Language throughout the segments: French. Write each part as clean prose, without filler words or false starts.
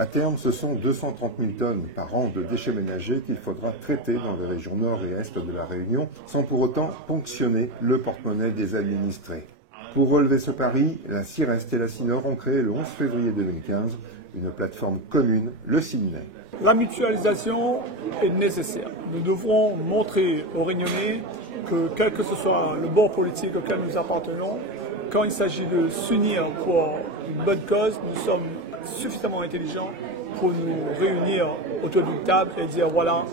À terme, ce sont 230 000 tonnes par an de déchets ménagers qu'il faudra traiter dans les régions nord et est de la Réunion, sans pour autant ponctionner le porte-monnaie des administrés. Pour relever ce pari, la CIREST et la CINOR ont créé le 11 février 2015 une plateforme commune, le CINET. La mutualisation est nécessaire. Nous devrons montrer aux Réunionnais que quel que ce soit le bord politique auquel nous appartenons, quand il s'agit de s'unir pour une bonne cause, nous sommes suffisamment intelligents pour nous réunir autour d'une table et dire voilà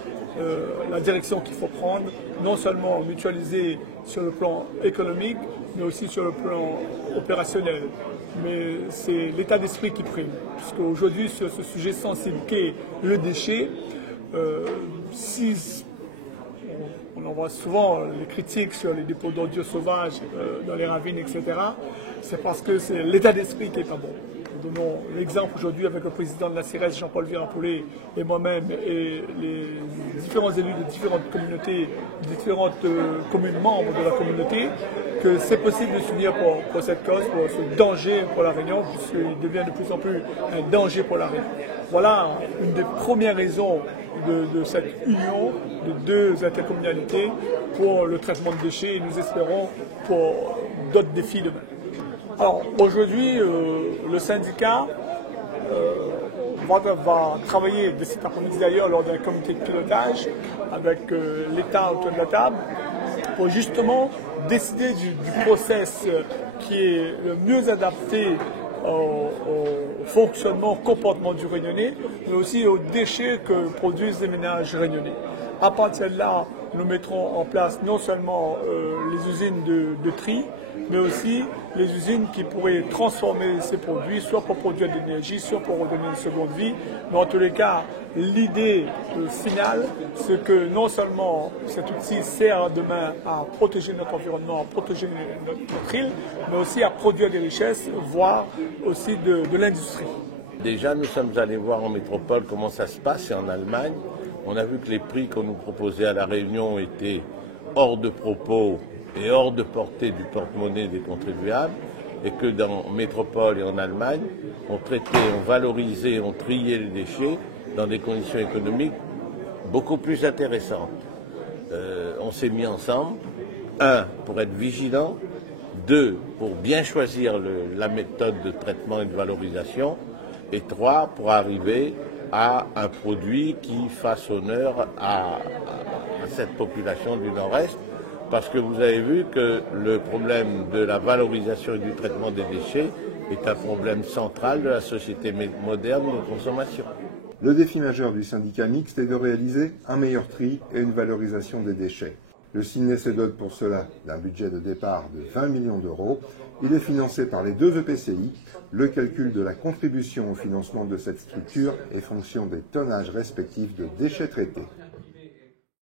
la direction qu'il faut prendre, non seulement mutualiser sur le plan économique, mais aussi sur le plan opérationnel. Mais c'est l'état d'esprit qui prime, puisque aujourd'hui sur ce sujet sensible qu'est le déchet, on en voit souvent les critiques sur les dépôts d'ordures sauvages dans les ravines, etc. C'est parce que c'est l'état d'esprit qui n'est pas bon. Nous donnons l'exemple aujourd'hui avec le président de la CIREST, Jean-Paul Virapollet, et moi-même, et les différents élus de différentes communautés, différentes communes membres de la communauté, que c'est possible de s'unir pour cette cause, pour ce danger pour la Réunion, puisqu'il devient de plus en plus un danger pour la Réunion. Voilà une des premières raisons de cette union de deux intercommunalités pour le traitement de déchets et nous espérons pour d'autres défis demain. Alors aujourd'hui, le syndicat va travailler de cet après-midi d'ailleurs lors d'un comité de pilotage avec l'État autour de la table pour justement décider du process qui est le mieux adapté au fonctionnement, au comportement du Réunionnais, mais aussi aux déchets que produisent les ménages réunionnais. À partir de là, nous mettrons en place non seulement les usines de tri, mais aussi les usines qui pourraient transformer ces produits, soit pour produire de l'énergie, soit pour redonner une seconde vie. Mais en tous les cas, l'idée finale, c'est que non seulement cet outil sert demain à protéger notre environnement, à protéger notre île, mais aussi à produire des richesses, voire aussi de l'industrie. Déjà, nous sommes allés voir en métropole comment ça se passe et en Allemagne. On a vu que les prix qu'on nous proposait à La Réunion étaient hors de propos et hors de portée du porte-monnaie des contribuables, et que dans métropole et en Allemagne, on traitait, on valorisait, on triait les déchets dans des conditions économiques beaucoup plus intéressantes. On s'est mis ensemble, 1, pour être vigilant, 2, pour bien choisir la méthode de traitement et de valorisation, et 3, pour arriver à un produit qui fasse honneur à cette population du Nord-Est, parce que vous avez vu que le problème de la valorisation et du traitement des déchets est un problème central de la société moderne de consommation. Le défi majeur du syndicat mixte est de réaliser un meilleur tri et une valorisation des déchets. Le CINET se dote pour cela d'un budget de départ de 20 millions d'euros. Il est financé par les 2 EPCI. Le calcul de la contribution au financement de cette structure est fonction des tonnages respectifs de déchets traités.